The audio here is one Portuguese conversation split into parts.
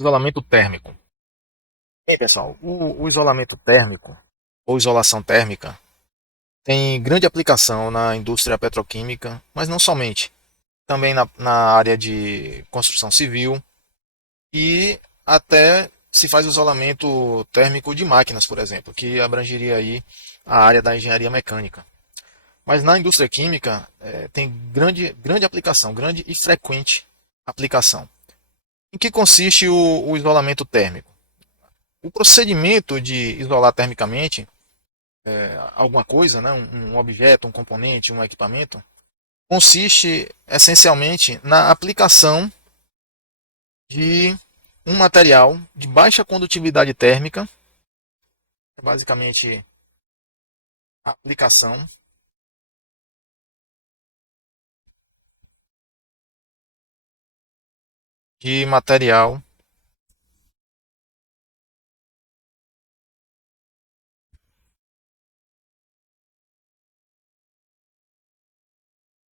Isolamento térmico. Bem, pessoal, o isolamento térmico ou isolação térmica tem grande aplicação na indústria petroquímica, mas não somente, também na área de construção civil e até se faz isolamento térmico de máquinas, por exemplo, que abrangeria aí a área da engenharia mecânica. Mas na indústria química tem grande aplicação, grande e frequente aplicação. Em que consiste o isolamento térmico? O procedimento de isolar termicamente alguma coisa, né, um objeto, um componente, um equipamento, consiste essencialmente na aplicação de um material de baixa condutividade térmica, basicamente a aplicação de material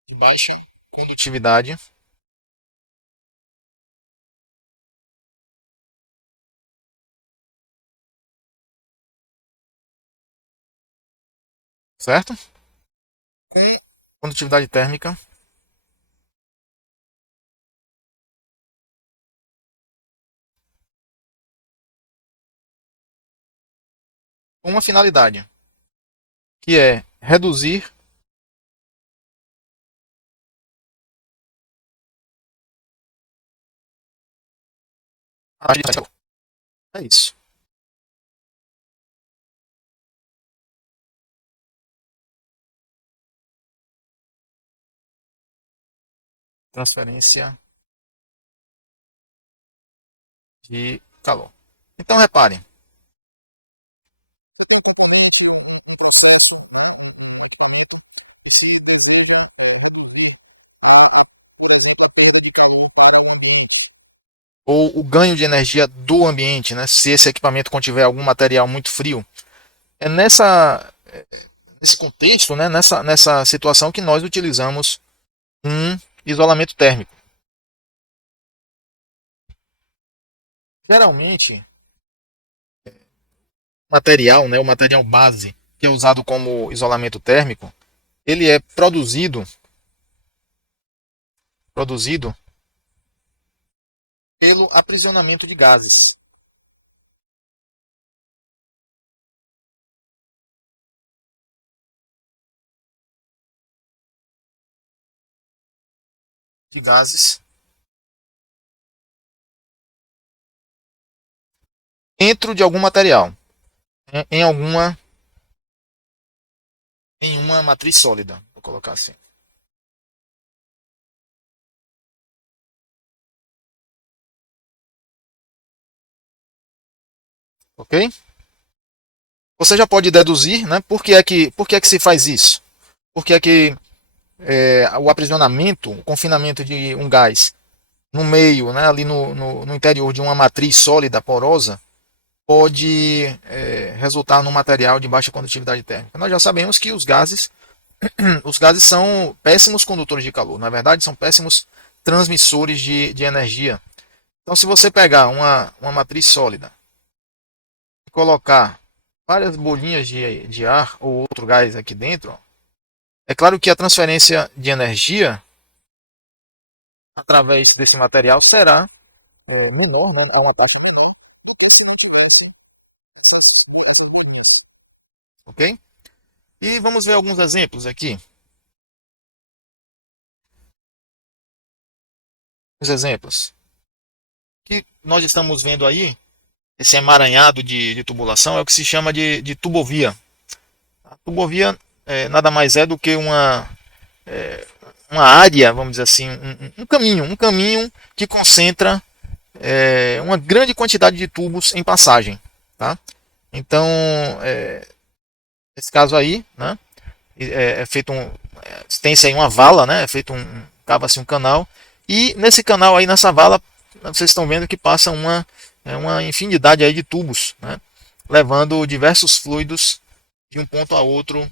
de baixa condutividade certo? E condutividade térmica com uma finalidade, que é reduzir a radiação. É isso. Transferência de calor. Então reparem, ou o ganho de energia do ambiente, né, se esse equipamento contiver algum material muito frio. É nesse contexto, né, nessa situação que nós utilizamos um isolamento térmico. Geralmente, material, né, o material base que é usado como isolamento térmico, ele é produzido pelo aprisionamento de gases. De gases dentro de algum material, em alguma em uma matriz sólida, vou colocar assim. Ok? Você já pode deduzir, né? Por que é que se faz isso? Por que é que o aprisionamento, o confinamento de um gás no meio, né, ali no interior de uma matriz sólida, porosa, pode resultar num material de baixa condutividade térmica? Nós já sabemos que os gases são péssimos condutores de calor, na verdade, são péssimos transmissores de energia. Então, se você pegar uma matriz sólida e colocar várias bolinhas de ar ou outro gás aqui dentro, é claro que a transferência de energia através desse material será menor, né? É uma taxa menor do que se não tivesse. Ok? E vamos ver alguns exemplos aqui. Os exemplos que nós estamos vendo aí, esse emaranhado de tubulação, é o que se chama de tubovia. A tubovia nada mais é do que uma área, vamos dizer assim, um caminho que concentra uma grande quantidade de tubos em passagem. Tá? Então, nesse caso aí, né, é feito tem-se aí uma vala, né, é feito cava-se um canal, e nesse canal aí, nessa vala, vocês estão vendo que passa uma infinidade aí de tubos, né, levando diversos fluidos de um ponto a outro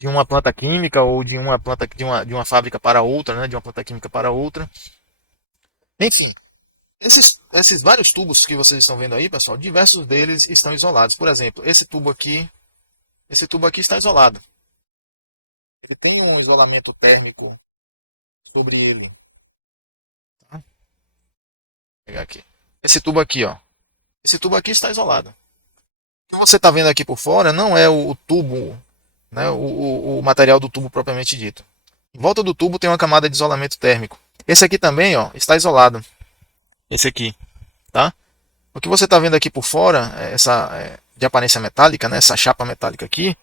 de uma planta química ou de uma fábrica para outra, né, de uma planta química para outra. Enfim, Esses vários tubos que vocês estão vendo aí, pessoal, diversos deles estão isolados. Por exemplo, esse tubo aqui está isolado. Ele tem um isolamento térmico sobre ele. Tá? Vou pegar aqui. Esse tubo aqui, ó. Esse tubo aqui está isolado. O que você está vendo aqui por fora não é o tubo, né, o material do tubo propriamente dito. Em volta do tubo tem uma camada de isolamento térmico. Esse aqui também, ó, está isolado. Esse aqui, tá? O que você está vendo aqui por fora, de aparência metálica, né, essa chapa metálica aqui,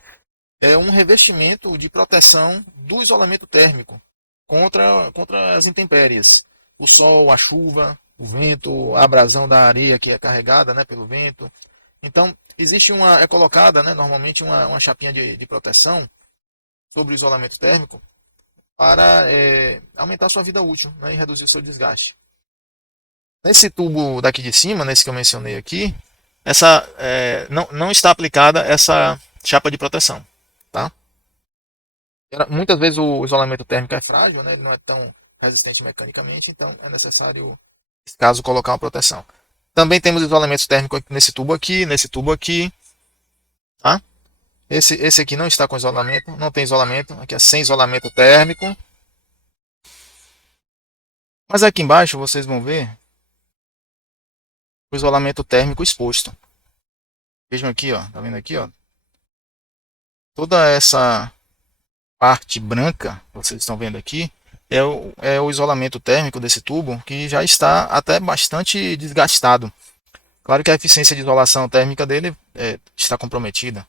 é um revestimento de proteção do isolamento térmico contra as intempéries. O sol, a chuva, o vento, a abrasão da areia que é carregada, né, pelo vento. Então, é colocada, né, normalmente uma chapinha de proteção sobre o isolamento térmico para aumentar a sua vida útil, né, e reduzir o seu desgaste. Nesse tubo daqui de cima, nesse que eu mencionei aqui, não está aplicada essa chapa de proteção. Tá? Muitas vezes o isolamento térmico é frágil, né, ele não é tão resistente mecanicamente, então é necessário, nesse caso, colocar uma proteção. Também temos isolamento térmico nesse tubo aqui. Tá? Esse aqui não está com isolamento, não tem isolamento, aqui é sem isolamento térmico. Mas aqui embaixo vocês vão ver o isolamento térmico exposto. Vejam aqui, ó, tá vendo aqui, ó? Toda essa parte branca que vocês estão vendo aqui é o isolamento térmico desse tubo, que já está até bastante desgastado. Claro que a eficiência de isolação térmica dele está comprometida.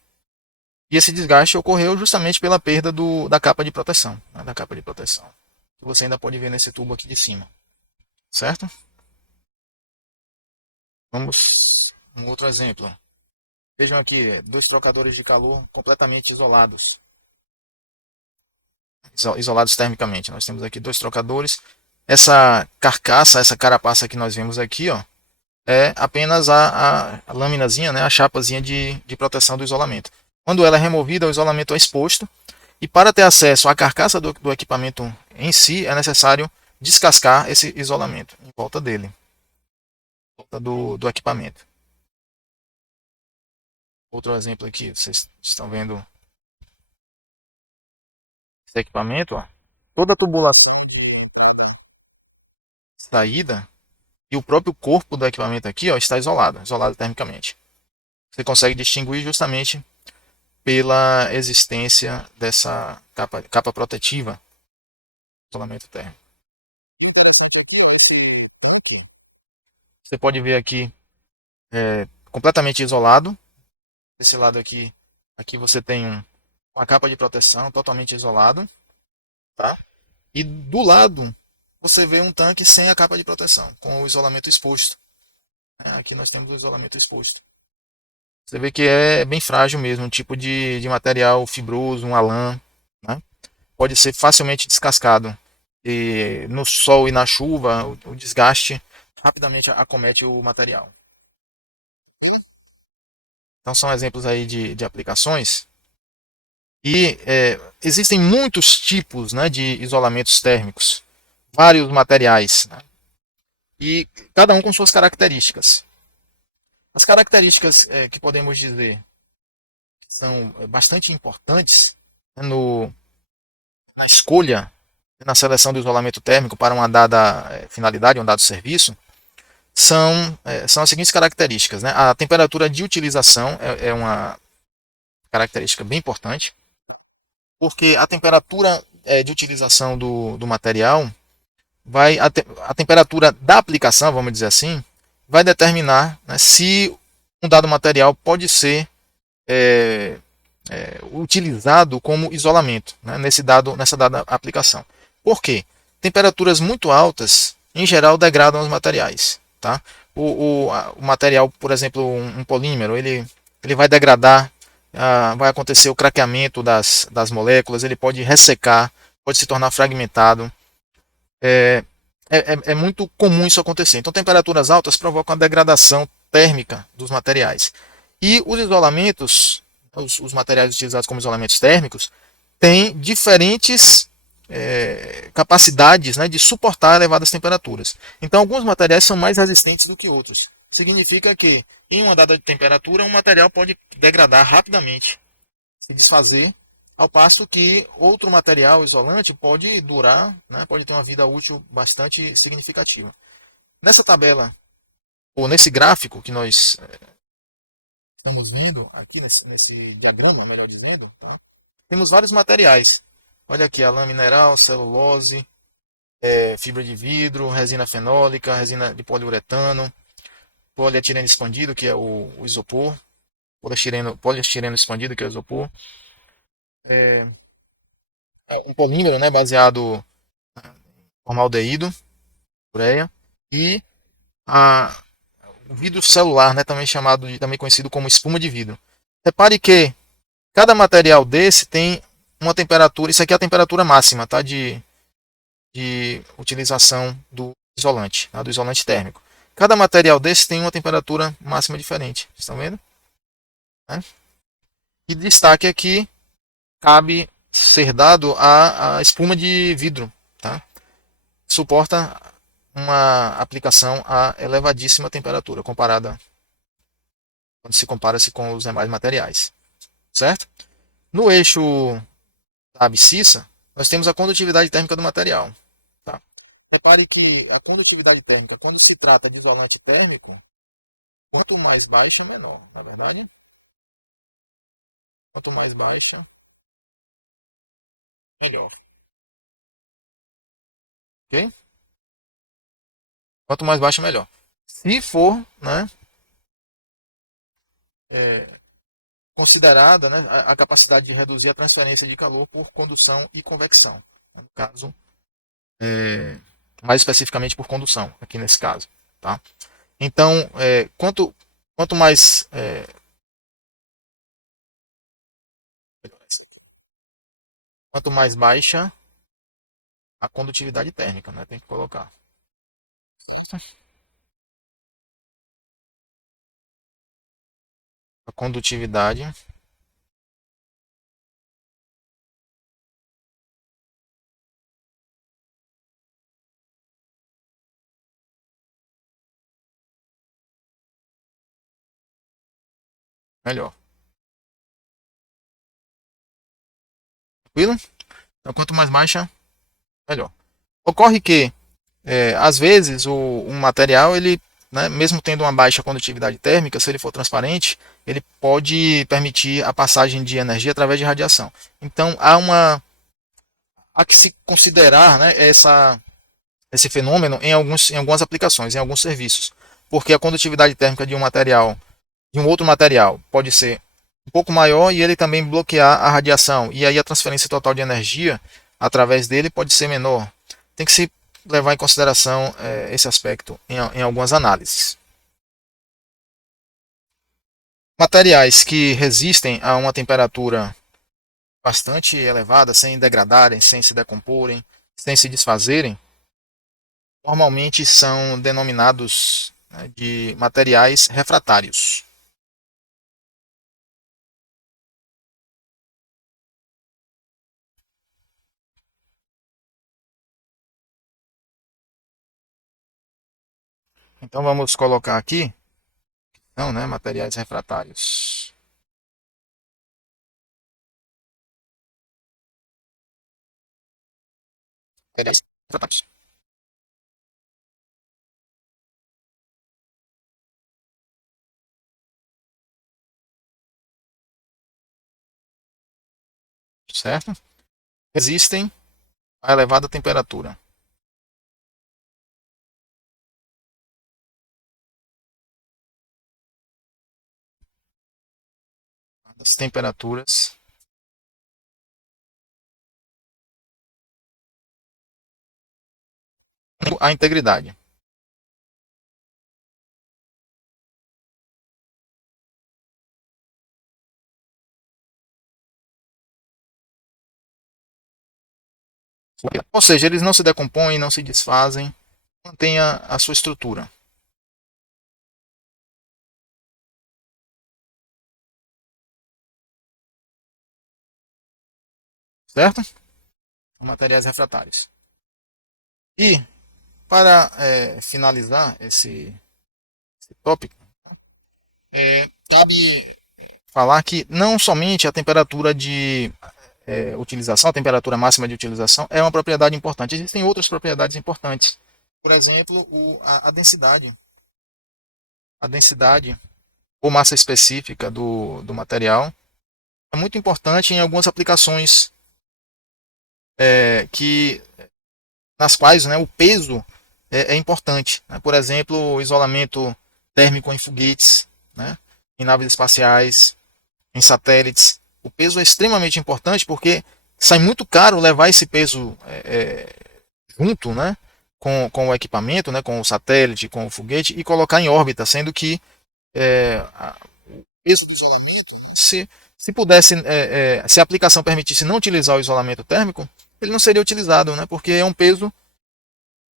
E esse desgaste ocorreu justamente pela perda da capa de proteção, né, da capa de proteção, que você ainda pode ver nesse tubo aqui de cima, certo? Vamos um outro exemplo. Vejam aqui, dois trocadores de calor completamente isolados. Isolados termicamente. Nós temos aqui dois trocadores. Essa carcaça, essa carapaça que nós vemos aqui, ó, é apenas a laminazinha, né, a chapazinha de proteção do isolamento. Quando ela é removida, o isolamento é exposto. E para ter acesso à carcaça do equipamento em si, é necessário descascar esse isolamento em volta dele, em volta do equipamento. Outro exemplo aqui, vocês estão vendo esse equipamento, ó. Toda a tubulação de saída e o próprio corpo do equipamento aqui, ó, está isolado termicamente. Você consegue distinguir justamente pela existência dessa capa protetiva, isolamento térmico. Você pode ver aqui completamente isolado. Desse lado aqui você tem uma capa de proteção totalmente isolado, tá? E do lado você vê um tanque sem a capa de proteção, com o isolamento exposto. Aqui nós temos o isolamento exposto. Você vê que é bem frágil mesmo, um tipo de material fibroso, um alã, né? Pode ser facilmente descascado. E no sol e na chuva, o desgaste rapidamente acomete o material. Então são exemplos aí de aplicações. E existem muitos tipos, né, de isolamentos térmicos, vários materiais, né? E cada um com suas características. As características que podemos dizer que são bastante importantes, né, na escolha, na seleção do isolamento térmico para uma dada finalidade, um dado serviço, são as seguintes características. Né? A temperatura de utilização é uma característica bem importante, porque a temperatura de utilização do material a temperatura da aplicação, vamos dizer assim, vai determinar, né, se um dado material pode ser utilizado como isolamento, né, nessa dada aplicação. Por quê? Temperaturas muito altas, em geral, degradam os materiais. Tá? O material, por exemplo, um polímero, ele vai degradar, vai acontecer o craqueamento das moléculas, ele pode ressecar, pode se tornar fragmentado. É muito comum isso acontecer. Então, temperaturas altas provocam a degradação térmica dos materiais. E os isolamentos, os materiais utilizados como isolamentos térmicos, têm diferentes capacidades, né, de suportar elevadas temperaturas. Então, alguns materiais são mais resistentes do que outros. Significa que, em uma dada temperatura, um material pode degradar rapidamente, se desfazer, ao passo que outro material isolante pode durar, né, pode ter uma vida útil bastante significativa. Nessa tabela, ou nesse gráfico que nós estamos vendo, aqui nesse diagrama, melhor dizendo, tá? Temos vários materiais. Olha aqui, a lã mineral, celulose, fibra de vidro, resina fenólica, resina de poliuretano, polietileno expandido, que é o isopor, poliestireno expandido, que é o isopor, um polímero, né, baseado em formaldeído, ureia, e a, o vidro celular, né, também conhecido como espuma de vidro. Repare que cada material desse tem uma temperatura, isso aqui é a temperatura máxima, tá, de utilização do isolante, tá, do isolante térmico. Cada material desse tem uma temperatura máxima diferente, vocês estão vendo? Né? E destaque aqui cabe ser dado a espuma de vidro, tá? Suporta uma aplicação a elevadíssima temperatura comparada quando se compara-se com os demais materiais, certo? No eixo da abscissa, nós temos a condutividade térmica do material, tá? Repare que a condutividade térmica, quando se trata de isolante térmico, quanto mais baixa, menor, não é verdade? Quanto mais baixa, melhor. Ok? Quanto mais baixa, melhor. Se for, né, é, considerada, né, a capacidade de reduzir a transferência de calor por condução e convecção. No caso, é, mais especificamente por condução, aqui nesse caso. Tá? Então, quanto mais quanto mais baixa a condutividade térmica, né, tem que colocar. A condutividade melhor. Tranquilo? Então, quanto mais baixa, melhor. Ocorre que às vezes um material, ele, né, mesmo tendo uma baixa condutividade térmica, se ele for transparente, ele pode permitir a passagem de energia através de radiação. Então há que se considerar, né, esse fenômeno em algumas aplicações, em alguns serviços, porque a condutividade térmica de um material, de um outro material, pode ser um pouco maior e ele também bloquear a radiação, e aí a transferência total de energia através dele pode ser menor. Tem que se levar em consideração esse aspecto em algumas análises. Materiais que resistem a uma temperatura bastante elevada, sem degradarem, sem se decomporem, sem se desfazerem, normalmente são denominados, né, de materiais refratários. Então vamos colocar aqui, não, né, materiais refratários. Materiais refratários. Certo? Resistem a elevada temperatura. As temperaturas. A integridade. Ou seja, eles não se decompõem, não se desfazem, mantenha a sua estrutura. Certo? materiais refratários. E, para finalizar esse tópico, cabe falar que não somente a temperatura de utilização, a temperatura máxima de utilização é uma propriedade importante, existem outras propriedades importantes. Por exemplo, a densidade. A densidade ou massa específica do material é muito importante em algumas aplicações que nas quais, né, o peso é importante. Né? Por exemplo, o isolamento térmico em foguetes, né, em naves espaciais, em satélites. O peso é extremamente importante porque sai muito caro levar esse peso junto, né, com o equipamento, né, com o satélite, com o foguete e colocar em órbita, sendo que o peso do isolamento, né, se pudesse, se a aplicação permitisse não utilizar o isolamento térmico, ele não seria utilizado, né, porque é um peso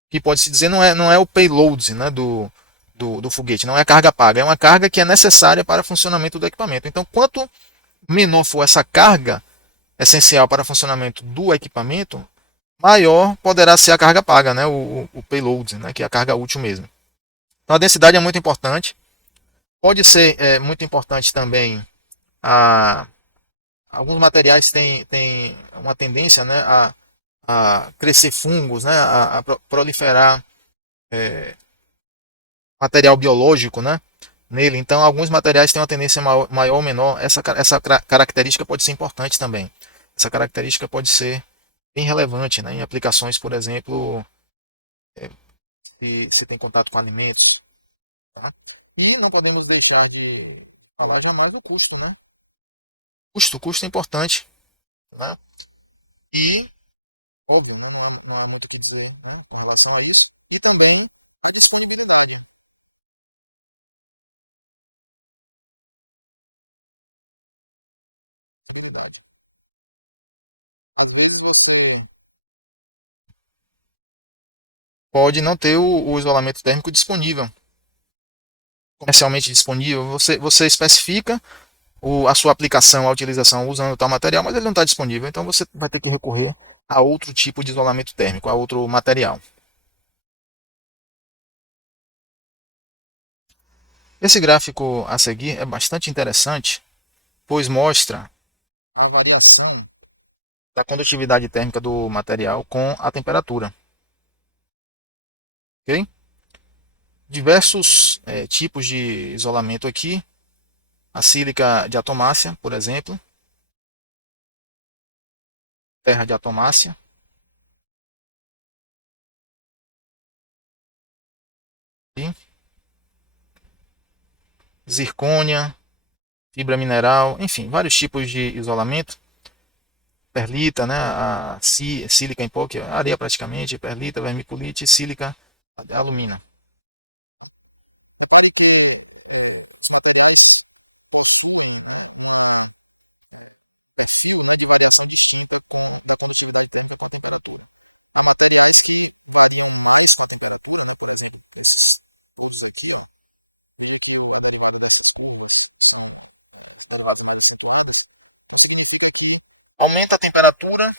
que pode-se dizer não é o payload, né, do foguete, não é a carga paga, é uma carga que é necessária para o funcionamento do equipamento. Então, quanto menor for essa carga essencial para o funcionamento do equipamento, maior poderá ser a carga paga, né, o payload, né, que é a carga útil mesmo. Então, a densidade é muito importante. Pode ser muito importante também a alguns materiais têm uma tendência, né, a crescer fungos, né, a proliferar material biológico, né, nele. Então, alguns materiais têm uma tendência maior ou menor. Essa característica pode ser importante também. Essa característica pode ser bem relevante, né, em aplicações, por exemplo, se tem contato com alimentos. Tá? E não podemos deixar de falar jamais do custo, né? Custo é importante, né? E, óbvio, não há muito o que dizer, né, com relação a isso. E também a disponibilidade. Às vezes você pode não ter o isolamento térmico disponível, comercialmente disponível. Você especifica a sua aplicação, a utilização usando tal material, mas ele não está disponível. Então você vai ter que recorrer a outro tipo de isolamento térmico, a outro material. Esse gráfico a seguir é bastante interessante, pois mostra a variação da condutividade térmica do material com a temperatura. Okay? Diversos tipos de isolamento aqui. A sílica de atomácia, por exemplo. Terra de atomácia. Zircônia, fibra mineral, enfim, vários tipos de isolamento. Perlita, né, a sílica em pó, que é areia praticamente, perlita, vermiculite, sílica, alumina. Aumenta a temperatura,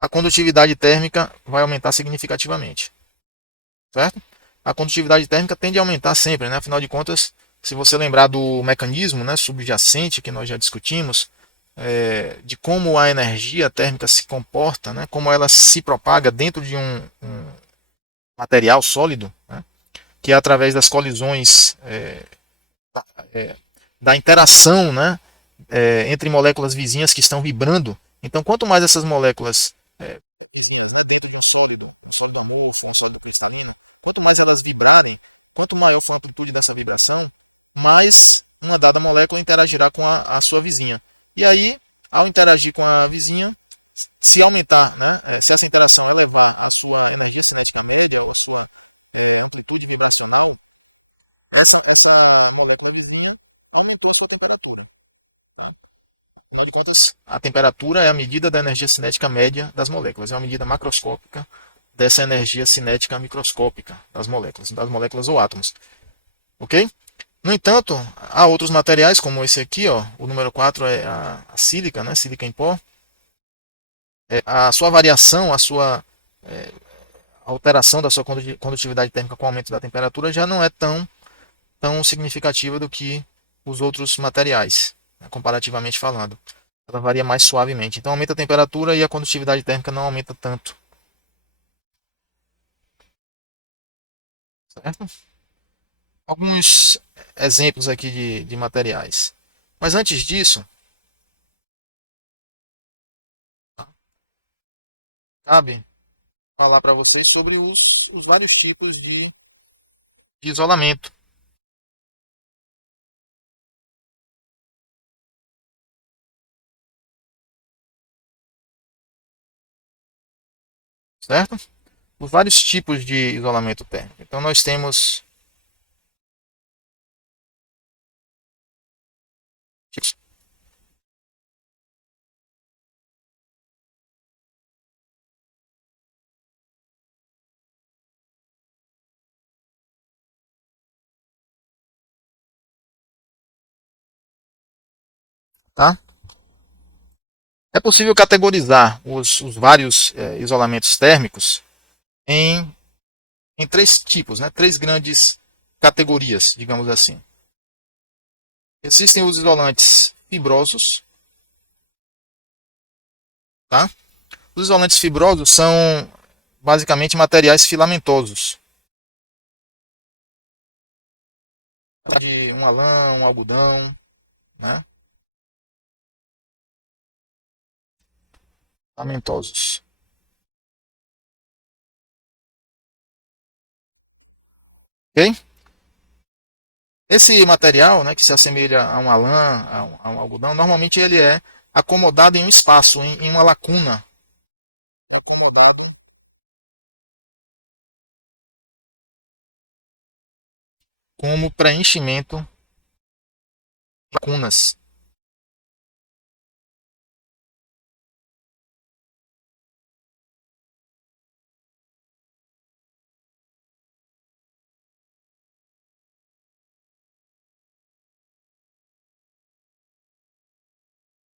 a condutividade térmica vai aumentar significativamente, certo? A condutividade térmica tende a aumentar sempre, né? Afinal de contas, se você lembrar do mecanismo, né, subjacente que nós já discutimos, de como a energia térmica se comporta, né, como ela se propaga dentro de um material sólido, né, que é através das colisões, da interação, né, entre moléculas vizinhas que estão vibrando. Então, quanto mais essas moléculas vizinhas, né, dentro do sólido amorfo, um sólido cristalino, quanto mais elas vibrarem, quanto maior for a amplitude dessa vibração, mais uma dada molécula interagirá com a sua vizinha. E aí, ao interagir com a vizinha, se aumentar, né, se essa interação elevar a sua energia cinética média, a sua amplitude vibracional, essa molécula vizinha aumentou a sua temperatura. Afinal de contas, a temperatura é a medida da energia cinética média das moléculas, é uma medida macroscópica dessa energia cinética microscópica das moléculas ou átomos. Ok? No entanto, há outros materiais, como esse aqui, ó, o número 4 é a sílica, né, sílica em pó, A sua variação, a sua alteração da sua condutividade térmica com o aumento da temperatura já não é tão significativa do que os outros materiais, né, comparativamente falando. Ela varia mais suavemente. Então aumenta a temperatura e a condutividade térmica não aumenta tanto. Certo? Alguns exemplos aqui de materiais. Mas antes disso, cabe falar para vocês sobre os vários tipos de isolamento. Certo? Os vários tipos de isolamento térmico. Então nós temos, tá? É possível categorizar os vários isolamentos térmicos em, em três tipos, né? Três grandes categorias, digamos assim. Existem os isolantes fibrosos, tá? Os isolantes fibrosos são basicamente materiais filamentosos, de uma lã, um algodão, né? Filamentosos. Ok? Esse material, né, que se assemelha a uma lã, a um algodão, normalmente ele é acomodado em um espaço, em uma lacuna. É acomodado como preenchimento de lacunas.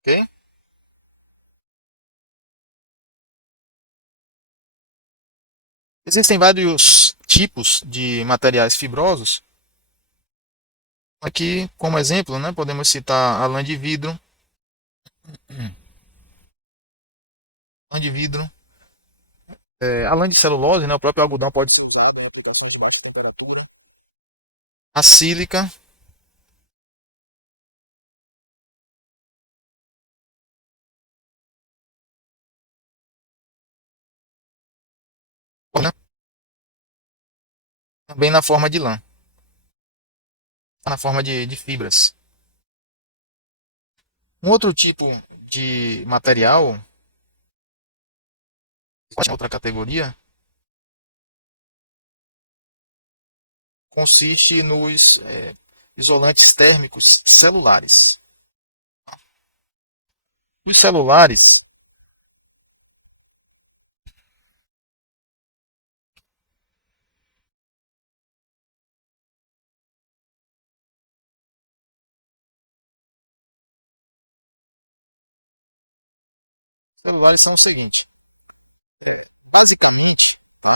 Ok? Existem vários tipos de materiais fibrosos. Aqui, como exemplo, né, podemos citar a lã de vidro, lã de vidro, a lã de celulose, né, o próprio algodão pode ser usado em aplicações de baixa temperatura. A sílica, né, também na forma de lã, na forma de fibras. Um outro tipo de material, outra categoria, consiste nos isolantes térmicos celulares. Os celulares são o seguinte: basicamente, tá,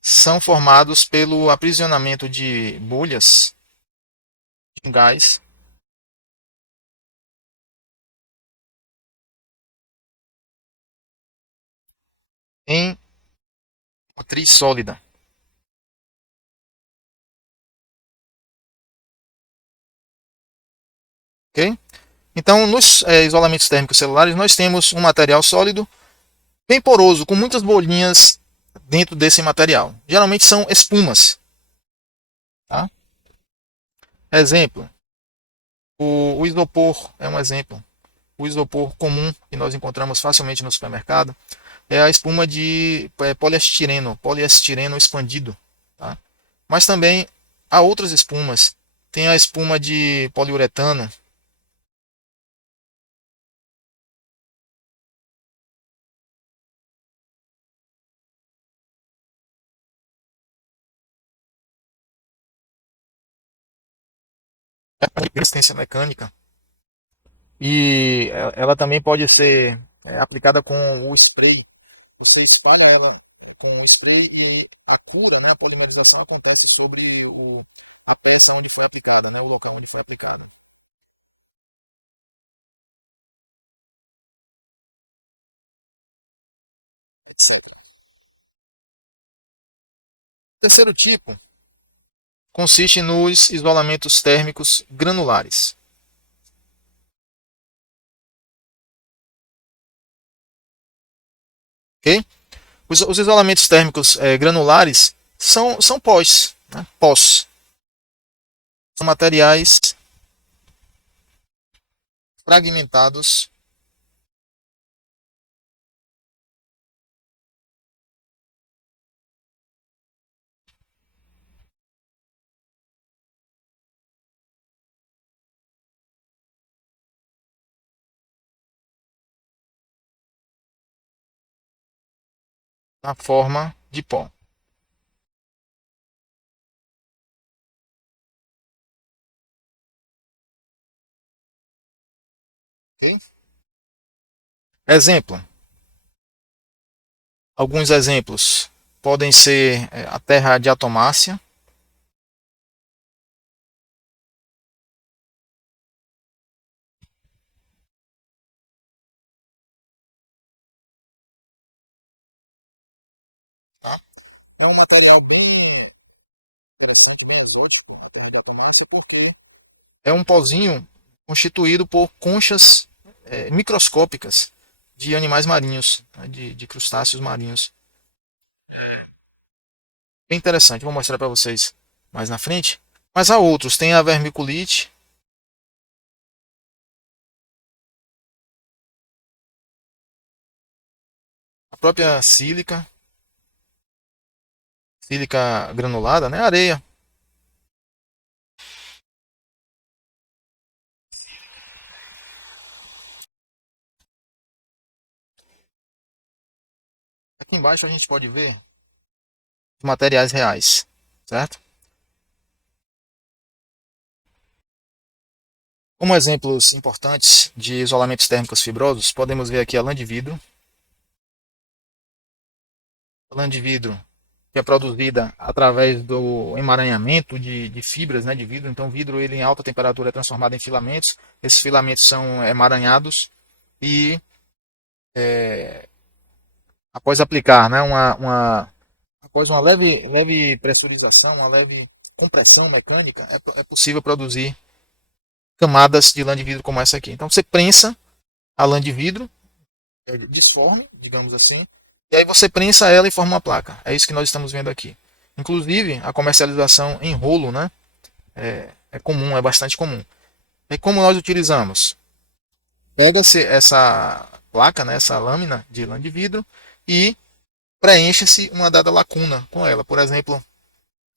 são formados pelo aprisionamento de bolhas de gás em matriz sólida. Ok? Então, nos isolamentos térmicos celulares, nós temos um material sólido bem poroso, com muitas bolinhas dentro desse material. Geralmente são espumas. Tá? Exemplo: o isopor é um exemplo. O isopor comum que nós encontramos facilmente no supermercado é a espuma de poliestireno expandido. Tá? Mas também há outras espumas. Tem a espuma de poliuretano. Resistência mecânica. E ela também pode ser. é aplicada com o spray. Você espalha ela com o spray e aí a cura, né, a polimerização acontece sobre a peça onde foi aplicada, né, o local onde foi aplicado. O terceiro tipo consiste nos isolamentos térmicos granulares. Ok? Os isolamentos térmicos granulares são pós, né? Pós. São materiais fragmentados na forma de pó. Ok? Exemplo. Alguns exemplos podem ser a terra de atomácia, tá? É um material bem interessante, bem exótico, a terra de atomácia, porque é um pozinho constituído por conchas microscópicas de animais marinhos, né, de crustáceos marinhos. Bem interessante, vou mostrar para vocês mais na frente. Mas há outros, tem a vermiculite, a própria sílica, sílica granulada, né, areia. Aqui embaixo a gente pode ver os materiais reais, certo? Como exemplos importantes de isolamentos térmicos fibrosos, podemos ver aqui a lã de vidro. A lã de vidro que é produzida através do emaranhamento de fibras, né, de vidro. Então, o vidro ele, em alta temperatura é transformado em filamentos. Esses filamentos são emaranhados e, após aplicar, né, após uma leve pressurização, uma leve compressão mecânica, é possível produzir camadas de lã de vidro como essa aqui. Então, você prensa a lã de vidro, disforme, digamos assim, e aí você prensa ela e forma uma placa. É isso que nós estamos vendo aqui. Inclusive, a comercialização em rolo, né, é comum, é bastante comum. E como nós utilizamos? Pega-se essa placa, né, essa lâmina de lã de vidro e preenche-se uma dada lacuna com ela. Por exemplo,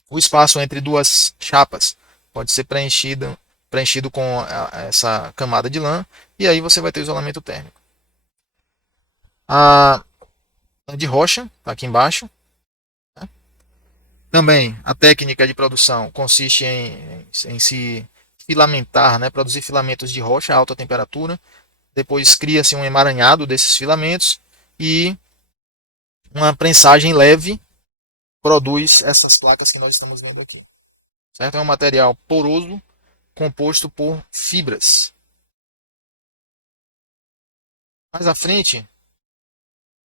o espaço entre duas chapas pode ser preenchido com essa camada de lã e aí você vai ter o isolamento térmico. A lã de rocha está aqui embaixo. Né? Também a técnica de produção consiste em se filamentar, né, produzir filamentos de rocha a alta temperatura. Depois cria-se um emaranhado desses filamentos e uma prensagem leve produz essas placas que nós estamos vendo aqui. Certo? É um material poroso composto por fibras. Mais à frente,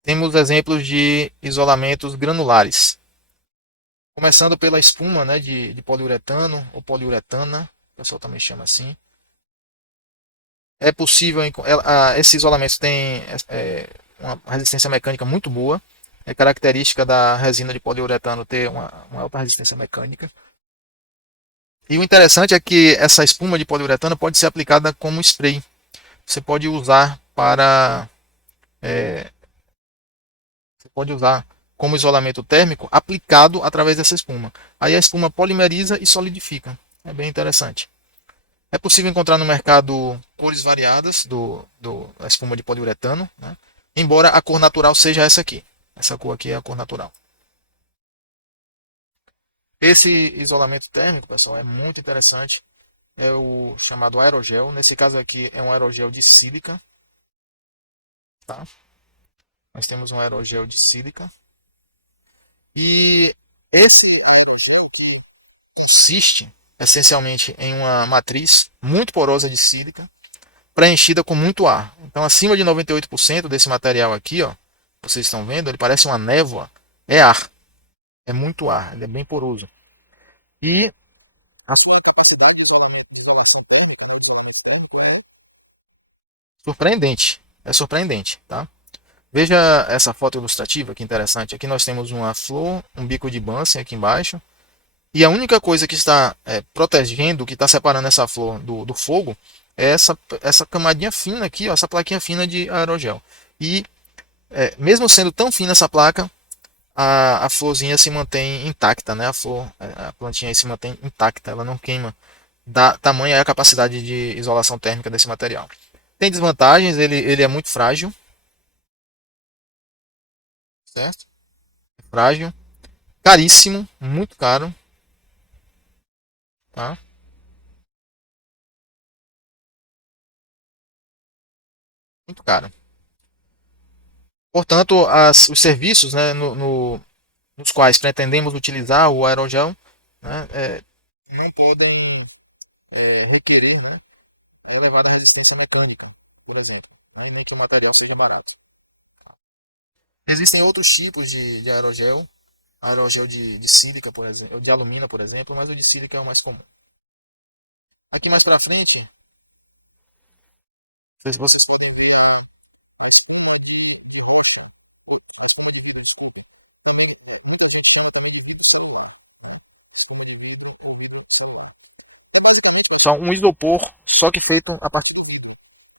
temos exemplos de isolamentos granulares. Começando pela espuma, né, de poliuretano ou poliuretana, o pessoal também chama assim. É possível, esses isolamentos têm uma resistência mecânica muito boa. É característica da resina de poliuretano ter uma alta resistência mecânica. E o interessante é que essa espuma de poliuretano pode ser aplicada como spray. Você pode usar para você pode usar como isolamento térmico aplicado através dessa espuma. Aí a espuma polimeriza e solidifica. É bem interessante. É possível encontrar no mercado cores variadas da espuma de poliuretano, né? Embora a cor natural seja essa aqui. Essa cor aqui é a cor natural. Esse isolamento térmico, pessoal, é muito interessante. É o chamado aerogel. Nesse caso aqui é um aerogel de sílica. tá? Nós temos um aerogel de sílica. E esse aerogel que consiste essencialmente em uma matriz muito porosa de sílica, preenchida com muito ar. Então, acima de 98% desse material aqui, ó, vocês estão vendo, ele parece uma névoa, é ar, é muito ar, ele é bem poroso. E a sua capacidade de isolamento, de isolação térmica, né, isolamento térmico, surpreendente, é surpreendente, tá? Veja essa foto ilustrativa, que interessante. Aqui nós temos uma flor, um bico de Bunsen aqui embaixo. E a única coisa que está protegendo, que está separando essa flor do fogo, é essa camadinha fina aqui, ó, essa plaquinha fina de aerogel. E mesmo sendo tão fina essa placa, a florzinha se mantém intacta, né? A plantinha aí se mantém intacta, ela não queima. Tamanha é a capacidade de isolação térmica desse material. Tem desvantagens, ele é muito frágil, certo? Frágil, caríssimo, muito caro, tá? Muito caro. Portanto, os serviços, né, nos quais pretendemos utilizar o aerogel, né, não podem requerer, né, elevada resistência mecânica, por exemplo, né, nem que o material seja barato. Existem outros tipos de aerogel, aerogel de sílica, por exemplo, de alumina, por exemplo, mas o de sílica é o mais comum. Aqui mais para frente, vocês podem só um isopor, só que feito a partir de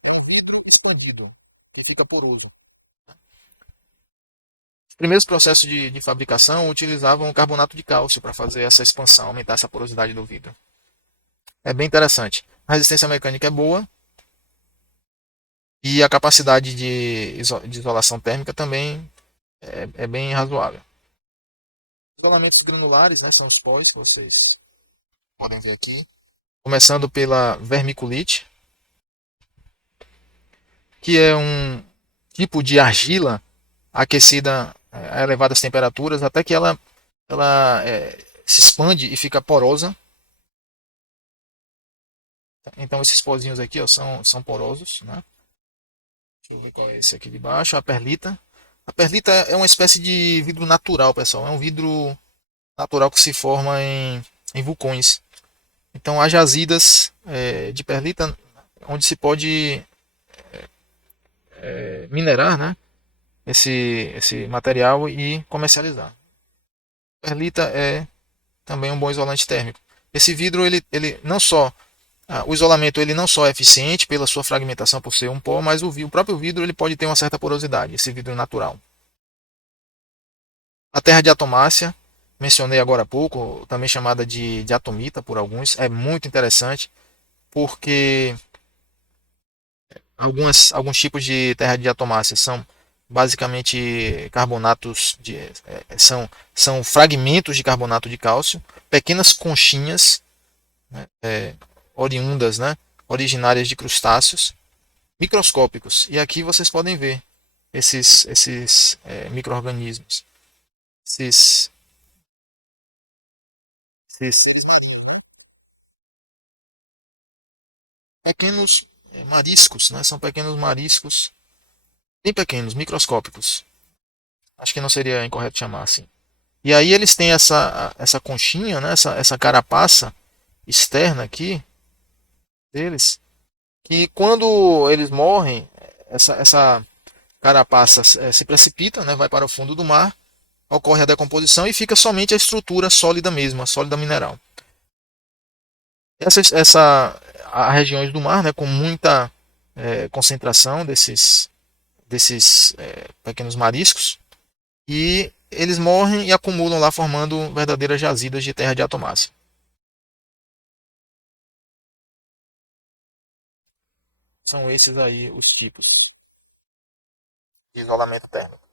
vidro expandido, que fica poroso. Os primeiros processos de fabricação utilizavam carbonato de cálcio para fazer essa expansão, aumentar essa porosidade do vidro. É bem interessante. A resistência mecânica é boa e a capacidade de isolação térmica também é bem razoável. Isolamentos granulares, né, são os pós que vocês podem ver aqui. Começando pela vermiculite, que é um tipo de argila aquecida a elevadas temperaturas até que ela se expande e fica porosa. Então esses pozinhos aqui ó, são porosos. Né? Deixa eu ver qual é esse aqui de baixo, a perlita. A perlita é uma espécie de vidro natural, pessoal. É um vidro natural que se forma em vulcões. Então há jazidas de perlita onde se pode minerar, né, esse material e comercializar. A perlita é também um bom isolante térmico. Esse vidro ele não só o isolamento ele não só é eficiente pela sua fragmentação por ser um pó, mas o próprio vidro ele pode ter uma certa porosidade, esse vidro natural. A terra de atomácia, mencionei agora há pouco, também chamada de atomita por alguns, é muito interessante porque alguns tipos de terra de atomácia são basicamente carbonatos são fragmentos de carbonato de cálcio, pequenas conchinhas, né, oriundas, né, originárias de crustáceos microscópicos. E aqui vocês podem ver esses micro-organismos, esses, esses pequenos mariscos, né, são pequenos mariscos, bem pequenos, microscópicos. Acho que não seria incorreto chamar assim. E aí eles têm essa conchinha, né, essa carapaça externa aqui deles, que quando eles morrem, essa carapaça se precipita, né, vai para o fundo do mar, ocorre a decomposição e fica somente a estrutura sólida mesmo, a sólida mineral. Há regiões do mar, né, com muita concentração desses pequenos mariscos e eles morrem e acumulam lá formando verdadeiras jazidas de terra de atomácia. São esses aí os tipos de isolamento térmico.